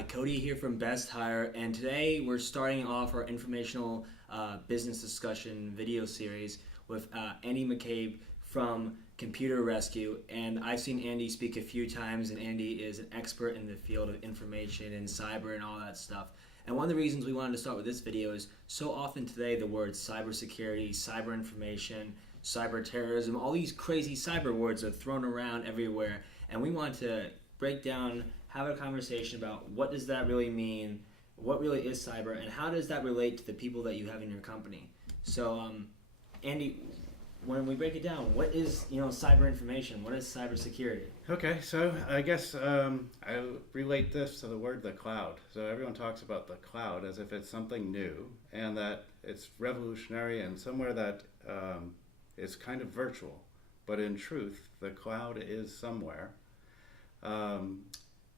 Hi, Cody here from Best Hire, and today we're starting off our informational business discussion video series with Andy McCabe from Computer Rescue. And I've seen Andy speak a few times, and Andy is an expert in the field of information and cyber and all that stuff. And one of the reasons we wanted to start with this video is so often today the words cybersecurity, cyber information, cyber terrorism, all these crazy cyber words are thrown around everywhere, and we want to break down, have a conversation about what does that really mean, what really is cyber, and how does that relate to the people that you have in your company. So, Andy, when we break it down, what is cyber information? What is cybersecurity? Okay, so I guess I relate this to the word the cloud. So everyone talks about the cloud as if it's something new and that it's revolutionary and somewhere that is kind of virtual. But in truth, the cloud is somewhere.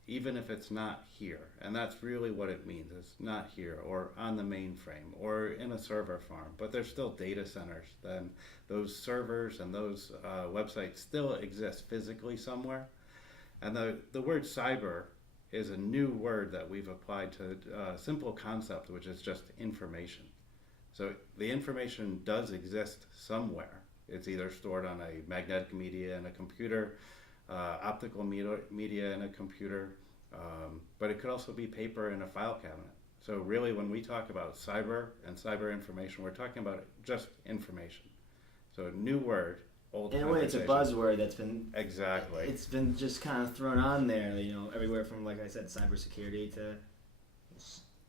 Even if it's not here. And that's really what it means. It's not here or on the mainframe or in a server farm, but there's still data centers. Then those servers and those websites still exist physically somewhere. And the word cyber is a new word that we've applied to a simple concept, which is just information. So the information does exist somewhere. It's either stored on a magnetic media in a computer, optical media in a computer, but it could also be paper in a file cabinet. So really when we talk about cyber and cyber information, we're talking about just information. So a new word, old In a way, it's a buzzword that's been... Exactly. It's been just kind of thrown on there, everywhere from, like I said, cybersecurity to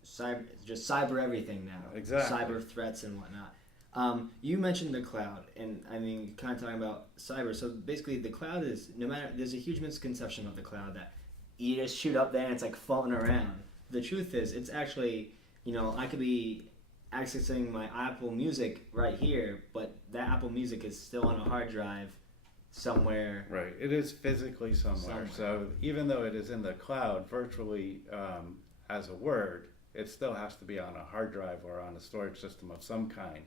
cyber everything now. Exactly. Cyber threats and whatnot. You mentioned the cloud, and I mean, kind of talking about cyber. So basically, the cloud is there's a huge misconception about the cloud that you just shoot up there and it's like floating around. The truth is, it's actually, I could be accessing my Apple Music right here, but that Apple Music is still on a hard drive somewhere. Right. It is physically somewhere. So even though it is in the cloud virtually as a word, it still has to be on a hard drive or on a storage system of some kind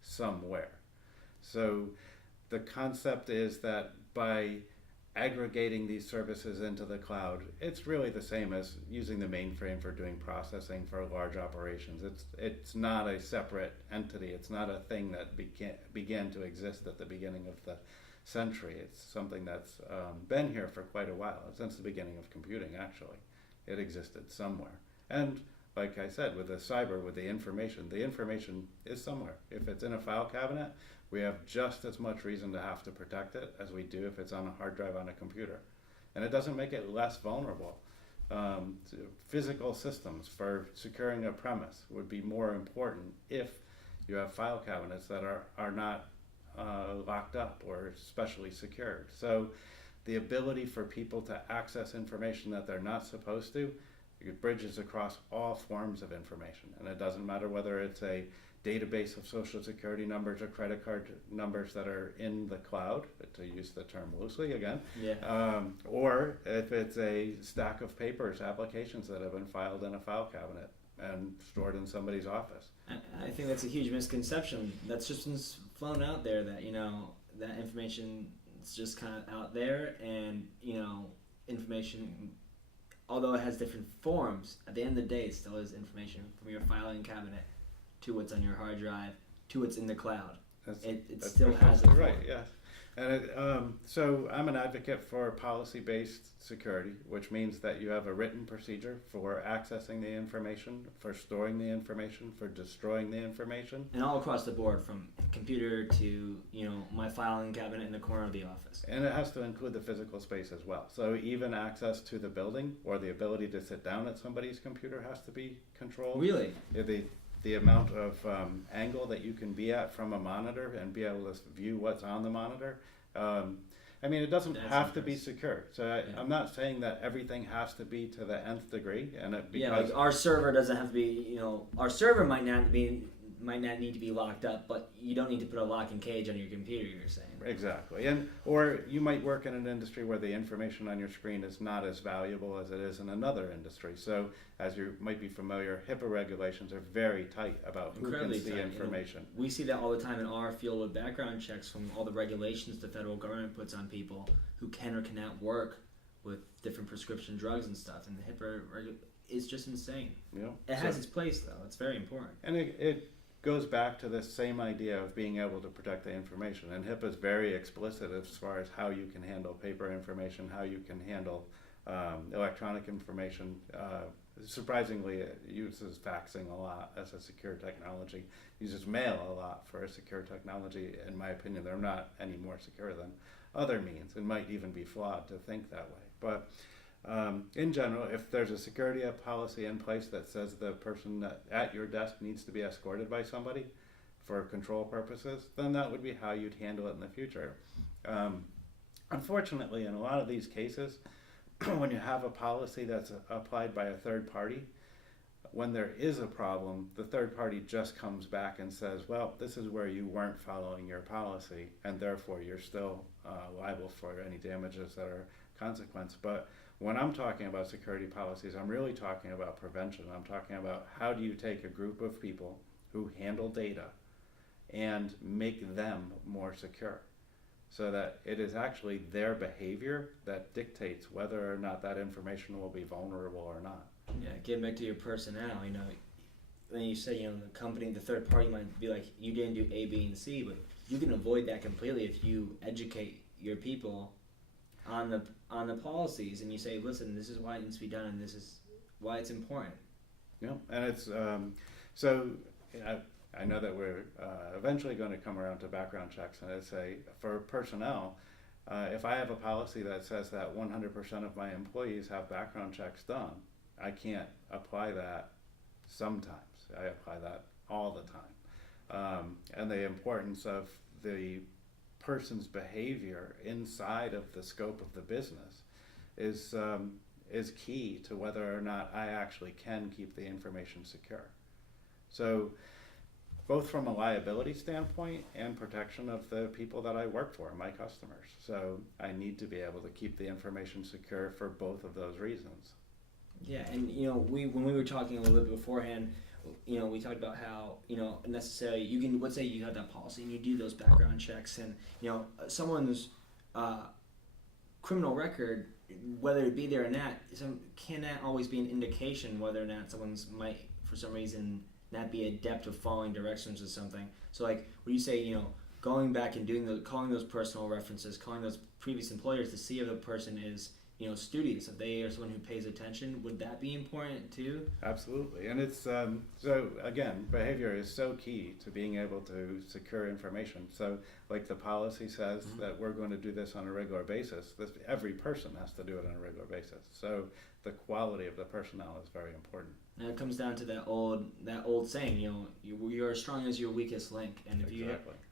somewhere. So the concept is that by aggregating these services into the cloud, it's really the same as using the mainframe for doing processing for large operations. It's not a separate entity. It's not a thing that began to exist at the beginning of the century. It's something that's been here for quite a while, since the beginning of computing actually. It existed somewhere. And like I said, with the cyber, with the information is somewhere. If it's in a file cabinet, we have just as much reason to have to protect it as we do if it's on a hard drive on a computer. And it doesn't make it less vulnerable. Physical systems for securing a premise would be more important if you have file cabinets that are not locked up or specially secured. So the ability for people to access information that they're not supposed to, it bridges across all forms of information. And it doesn't matter whether it's a database of social security numbers or credit card numbers that are in the cloud, to use the term loosely again, or if it's a stack of papers, applications that have been filed in a file cabinet and stored in somebody's office. I think that's a huge misconception that's just been flown out there, that that information is just kind of out there, and information, although it has different forms, at the end of the day it still is information from your filing cabinet to what's on your hard drive, to what's in the cloud. It still has a form. Right, yes. And so I'm an advocate for policy-based security, which means that you have a written procedure for accessing the information, for storing the information, for destroying the information. And all across the board, from computer to my filing cabinet in the corner of the office. And it has to include the physical space as well. So even access to the building or the ability to sit down at somebody's computer has to be controlled. Really? The amount of angle that you can be at from a monitor and be able to view what's on the monitor. It doesn't have to be secure. So I'm not saying that everything has to be to the nth degree. Like our server doesn't have to be, our server might not need to be locked up, but you don't need to put a lock and cage on your computer, you're saying. Exactly. Or you might work in an industry where the information on your screen is not as valuable as it is in another industry. So as you might be familiar, HIPAA regulations are very tight about who can see information. We see that all the time in our field with background checks from all the regulations the federal government puts on people who can or cannot work with different prescription drugs and stuff. And the HIPAA is just insane. You know, It has its place, though. It's very important. And it goes back to this same idea of being able to protect the information. And HIPAA is very explicit as far as how you can handle paper information, how you can handle electronic information. Surprisingly, it uses faxing a lot as a secure technology. It uses mail a lot for a secure technology. In my opinion, they're not any more secure than other means. It might even be flawed to think that way. But in general, if there's a security policy in place that says the person at your desk needs to be escorted by somebody for control purposes, then that would be how you'd handle it in the future. Unfortunately, in a lot of these cases, when you have a policy that's applied by a third party, when there is a problem, the third party just comes back and says, well, this is where you weren't following your policy, and therefore you're still liable for any damages that are consequence. But when I'm talking about security policies, I'm really talking about prevention. I'm talking about how do you take a group of people who handle data and make them more secure, so that it is actually their behavior that dictates whether or not that information will be vulnerable or not. Yeah, getting back to your personnel, when you say, the company, the third party might be like, you didn't do A, B, and C, but you can avoid that completely if you educate your people on the policies, and you say, listen, this is why it needs to be done, and this is why it's important. Yeah, and it's so I know that we're eventually going to come around to background checks, and I'd say for personnel, if I have a policy that says that 100% of my employees have background checks done, I can't apply that sometimes. I apply that all the time. And the importance of the person's behavior inside of the scope of the business is key to whether or not I actually can keep the information secure. So both from a liability standpoint and protection of the people that I work for, my customers. So I need to be able to keep the information secure for both of those reasons. Yeah, and when we were talking a little bit beforehand, we talked about how necessarily you can, let's say you have that policy and you do those background checks, and someone's criminal record, whether it be there or not, can that always be an indication whether or not someone's might for some reason not be adept of following directions or something. So like, would you say going back and calling those personal references, calling those previous employers to see if the person is studious, if they are someone who pays attention, would that be important too? Absolutely, and it's so again, behavior is so key to being able to secure information. So like the policy says that we're going to do this on a regular basis, every person has to do it on a regular basis. So the quality of the personnel is very important. And it comes down to that old saying, you're as strong as your weakest link. And if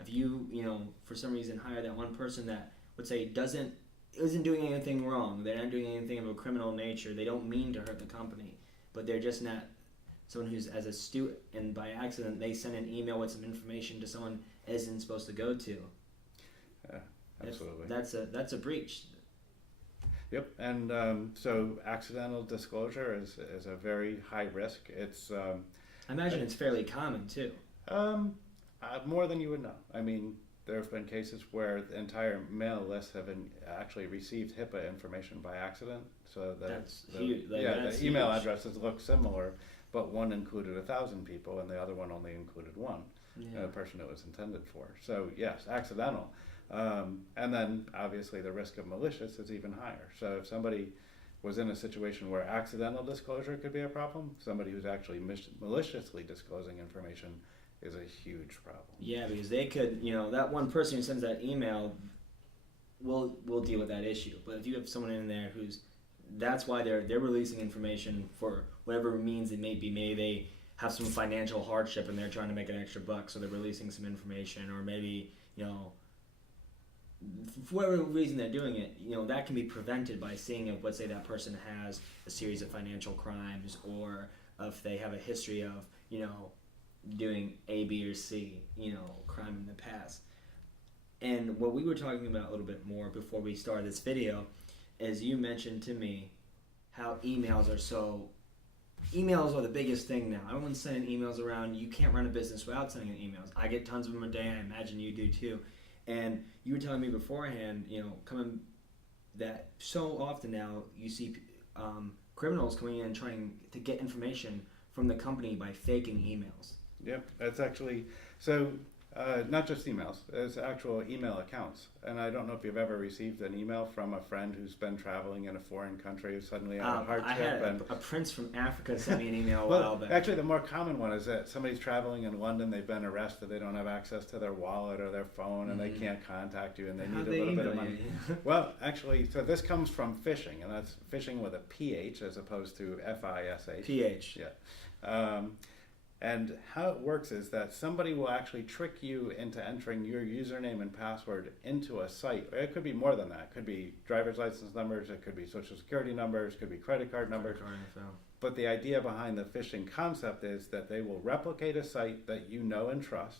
you for some reason hire that one person that, let's say, isn't doing anything wrong, they're not doing anything of a criminal nature, they don't mean to hurt the company, but they're just not someone who's as astute, and by accident they send an email with some information to someone it isn't supposed to go to. Yeah, absolutely. That's a breach. Yep, and so accidental disclosure is a very high risk. It's I imagine it's fairly common too. More than you would know. I mean, there have been cases where the entire mail lists have actually received HIPAA information by accident. So that's huge. That's the email addresses look similar, but one included 1,000 people and the other one only included one, the person it was intended for. So yes, accidental. And then obviously the risk of malicious is even higher. So if somebody was in a situation where accidental disclosure could be a problem, somebody who's actually maliciously disclosing information is a huge problem. Yeah, because they could, that one person who sends that email will deal with that issue. But if you have someone in there that's why they're releasing information for whatever means it may be. Maybe they have some financial hardship and they're trying to make an extra buck, so they're releasing some information, or maybe, for whatever reason they're doing it, that can be prevented by seeing if, let's say, that person has a series of financial crimes, or if they have a history of, doing A, B, or C, crime in the past. And what we were talking about a little bit more before we started this video is you mentioned to me how emails are the biggest thing now. Everyone's sending emails around. You can't run a business without sending emails. I get tons of them a day. I imagine you do too. And you were telling me beforehand, that so often now you see criminals coming in and trying to get information from the company by faking emails. Yep, that's actually so. Not just emails, it's actual email accounts. And I don't know if you've ever received an email from a friend who's been traveling in a foreign country who suddenly had a hardship. I had a prince from Africa sent me an email a well, while back. Actually, the more common one is that somebody's traveling in London, they've been arrested, they don't have access to their wallet or their phone, and they can't contact you, and they need a little bit of money. Well, actually, so this comes from phishing, and that's phishing with a PH as opposed to FISH. PH. Yeah. And how it works is that somebody will actually trick you into entering your username and password into a site. It could be more than that. It could be driver's license numbers, it could be social security numbers, it could be credit card numbers. But the idea behind the phishing concept is that they will replicate a site that you know and trust,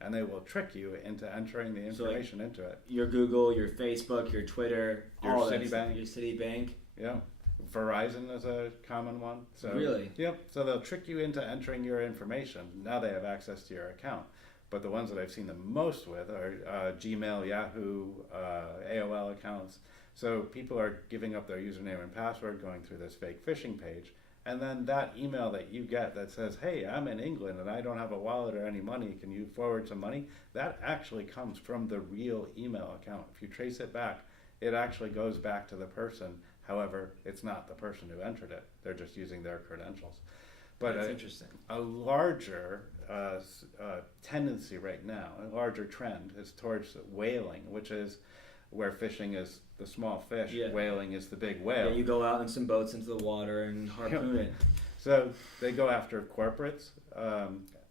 and they will trick you into entering the information into it. Your Google, your Facebook, your Twitter, your all Citibank. Your Citibank. Yeah. Verizon is a common one. So, really? Yep. So they'll trick you into entering your information. Now they have access to your account. But the ones that I've seen the most with are Gmail, Yahoo, AOL accounts. So people are giving up their username and password, going through this fake phishing page. And then that email that you get that says, hey, I'm in England and I don't have a wallet or any money, can you forward some money? That actually comes from the real email account. If you trace it back, it actually goes back to the person. However, it's not the person who entered it. They're just using their credentials. But that's interesting. A larger tendency right now, a larger trend is towards whaling, which is where fishing is the small fish, whaling is the big whale. Yeah, you go out in some boats into the water and harpoon it. So they go after corporates,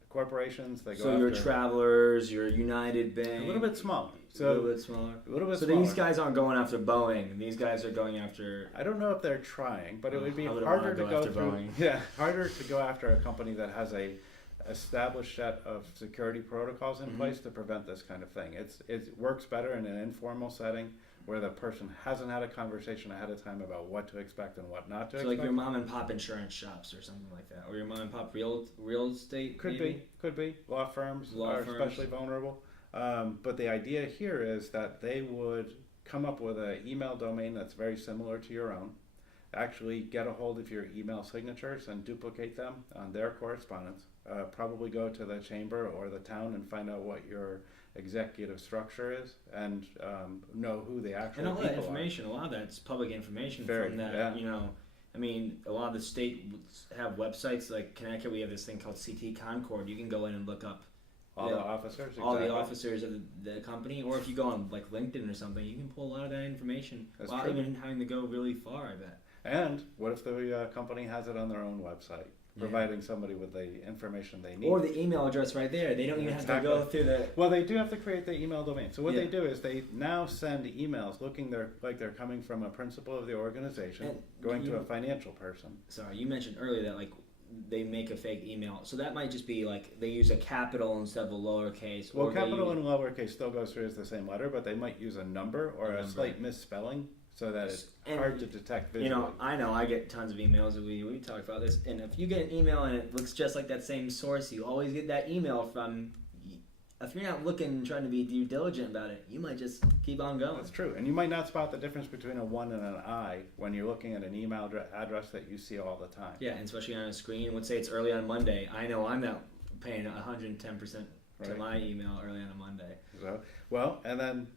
corporations. They go so after your Travelers, your United Bank. A little bit smaller. A little bit smaller. So these guys aren't going after Boeing. These guys are going after. I don't know if they're trying, but it would be harder to go through. Boeing. Yeah, harder to go after a company that has a established set of security protocols in place to prevent this kind of thing. It works better in an informal setting where the person hasn't had a conversation ahead of time about what to expect and what not to expect. So like your mom and pop insurance shops or something like that, or your mom and pop real estate. Could be law firms are especially vulnerable. But the idea here is that they would come up with an email domain that's very similar to your own, actually get a hold of your email signatures and duplicate them on their correspondence, probably go to the chamber or the town and find out what your executive structure is and know who the actual people are. And all that information, a lot of that's public information from that, I mean, a lot of the states have websites, like Connecticut, we have this thing called CT Concord. You can go in and look up all the officers, all the officers of the company, or if you go on like LinkedIn or something, you can pull a lot of that information without even having to go really far, I bet. And what if the company has it on their own website, providing somebody with the information they need? Or the email address right there. They don't even have to go through the... Well, they do have to create the email domain. So what they do is they now send emails looking like they're coming from a principal of the organization, going to a financial person. Sorry, you mentioned earlier that like they make a fake email. So that might just be like they use a capital instead of a lowercase. Well, capital and lowercase still goes through as the same letter, but they might use a number or a slight misspelling so that it's hard to detect visually. I get tons of emails, and we talked about this. And if you get an email and it looks just like that same source, you always get that email from... If you're not looking and trying to be due diligent about it, you might just keep on going. That's true. And you might not spot the difference between a 1 and an I when you're looking at an email address that you see all the time. Yeah, and especially on a screen. Let's say it's early on Monday. I know I'm not paying 110% to my email early on a Monday.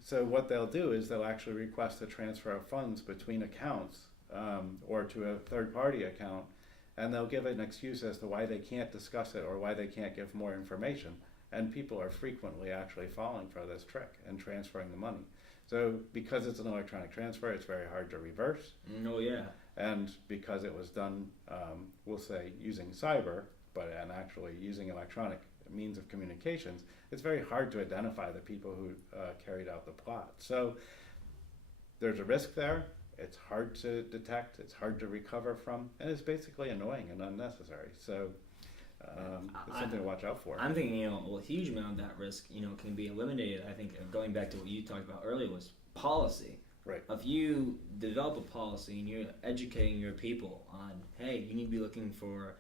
So what they'll do is they'll actually request a transfer of funds between accounts or to a third-party account, and they'll give an excuse as to why they can't discuss it or why they can't give more information. And people are frequently actually falling for this trick and transferring the money. So because it's an electronic transfer, it's very hard to reverse. Oh, yeah. And because it was done, we'll say, using cyber, and actually using electronic means of communications, it's very hard to identify the people who carried out the plot. So there's a risk there. It's hard to detect. It's hard to recover from. And it's basically annoying and unnecessary. So... it's something to watch out for. I'm thinking, a huge amount of that risk, can be eliminated. I think going back to what you talked about earlier was policy. Right. If you develop a policy and you're educating your people on, hey, you need to be looking for,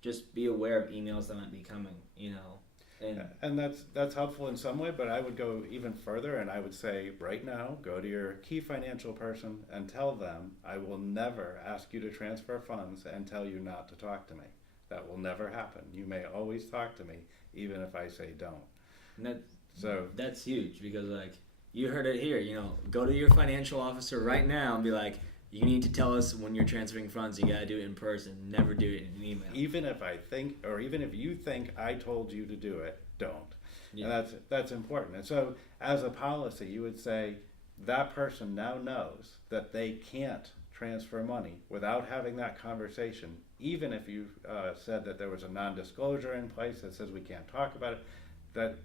just be aware of emails that might be coming, And that's helpful in some way, but I would go even further, and I would say right now, go to your key financial person and tell them, I will never ask you to transfer funds and tell you not to talk to me. That will never happen. You may always talk to me, even if I say don't. And that's huge, because like you heard it here. Go to your financial officer right now and be like, you need to tell us when you're transferring funds. You gotta do it in person. Never do it in an email. Even if you think I told you to do it, don't. Yeah. And that's important. And so, as a policy, you would say that person now knows that they can't transfer money without having that conversation. Even if you said that there was a non-disclosure in place that says we can't talk about it.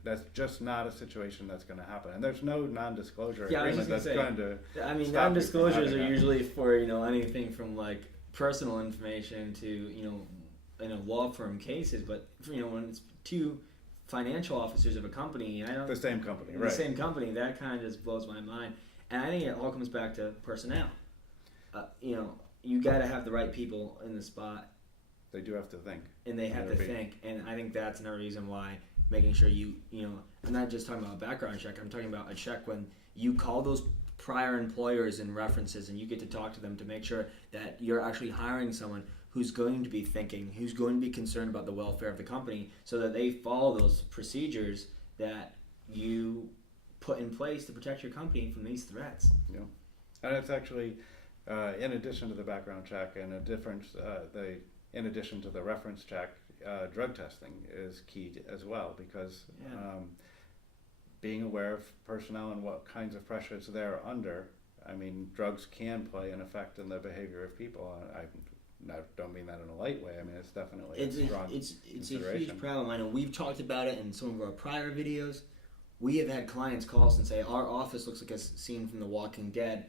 That's just not a situation that's going to happen, and there's no non-disclosure agreement that's going to. I mean, non-disclosures are usually for anything from like personal information to law firm cases, but when it's two financial officers of a company, the same company, right? The same company, that kind of just blows my mind, and I think it all comes back to personnel. You got to have the right people in the spot. They do have to think, and they have to think, and I think that's another reason why. Making sure I'm not just talking about a background check, I'm talking about a check when you call those prior employers and references and you get to talk to them to make sure that you're actually hiring someone who's going to be thinking, who's going to be concerned about the welfare of the company, so that they follow those procedures that you put in place to protect your company from these threats. Yeah. And it's actually, in addition to the background check and in addition to the reference check, drug testing is key as well, because being aware of personnel and what kinds of pressures they're under. I mean, drugs can play an effect in the behavior of people. I don't mean that in a light way. I mean, it's definitely a strong it's a huge problem. I know we've talked about it in some of our prior videos. We have had clients call us and say, our office looks like a scene from The Walking Dead,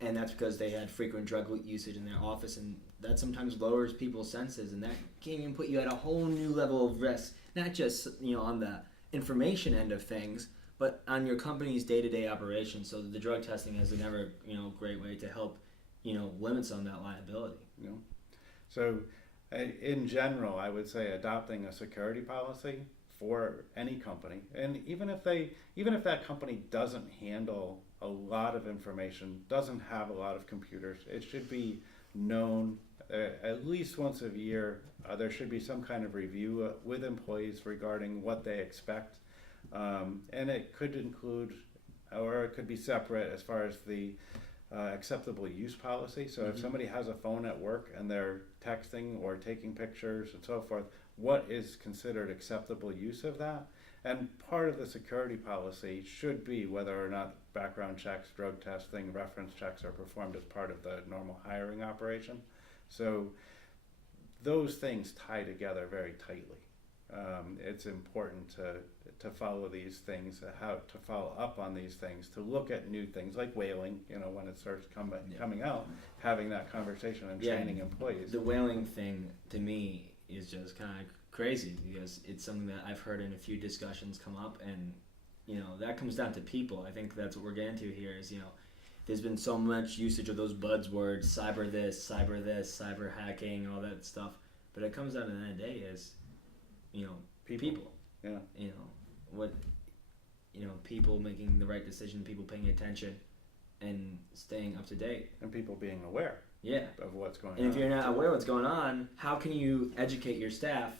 and that's because they had frequent drug usage in their office, and that sometimes lowers people's senses, and that can even put you at a whole new level of risk, not just on the information end of things, but on your company's day-to-day operations. So the drug testing is another great way to help limit some of that liability. So in general, I would say adopting a security policy for any company, and even if that company doesn't handle a lot of information, doesn't have a lot of computers, it should be known at least once a year. There should be some kind of review with employees regarding what they expect, and it could include, or it could be separate as far as the acceptable use policy. So if somebody has a phone at work and they're texting or taking pictures and so forth, what is considered acceptable use of that? And part of the security policy should be whether or not background checks, drug testing, reference checks are performed as part of the normal hiring operation. So those things tie together very tightly. It's important to follow these things, how to follow up on these things, to look at new things like whaling, when it starts coming out, having that conversation and training employees. The whaling thing, to me, is just kind of crazy, because it's something that I've heard in a few discussions come up, and that comes down to people. I think that's what we're getting to here is there's been so much usage of those buzzwords, cyber this, cyber hacking, all that stuff, but it comes down to the end of the day is people. Yeah. People making the right decision, people paying attention and staying up to date, and people being aware of what's going on. And if you're not aware of what's going on, how can you educate your staff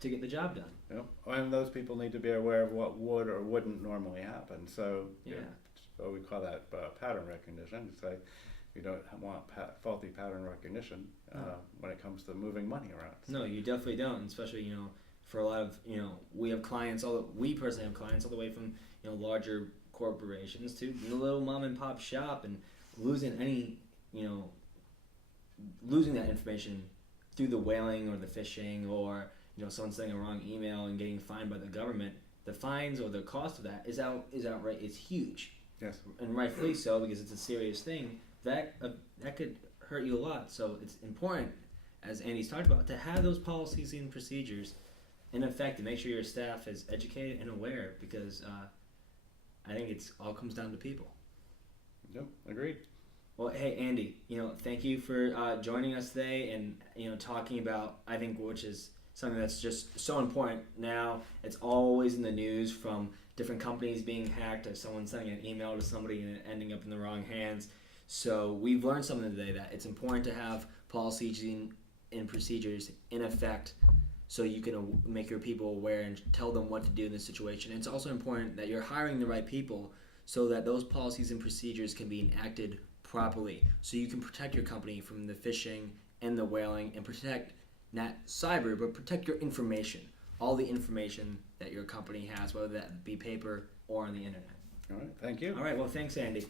to get the job done? And those people need to be aware of what would or wouldn't normally happen. So so we call that pattern recognition. It's like you don't want faulty pattern recognition when it comes to moving money around. No, you definitely don't, especially for a lot of we have clients. We personally have clients all the way from larger corporations to the little mom and pop shop, and losing that information through the whaling or the phishing, or someone sending a wrong email and getting fined by the government. The fines or the cost of that is outright. It's huge. Yes, and rightfully so, because it's a serious thing that could hurt you a lot. So it's important, as Andy's talked about, to have those policies and procedures in effect to make sure your staff is educated and aware, because I think it's all comes down to people. Yep, agreed. Well, hey Andy, thank you for joining us today and talking about, I think, which is something that's just so important. Now it's always in the news, from different companies being hacked to someone sending an email to somebody and it ending up in the wrong hands. So we've learned something today, that it's important to have policies and procedures in effect so you can make your people aware and tell them what to do in this situation. And it's also important that you're hiring the right people so that those policies and procedures can be enacted properly, so you can protect your company from the phishing and the whaling, and protect not cyber, but protect your information, all the information that your company has, whether that be paper or on the internet. All right, thank you. All right, well, thanks, Andy.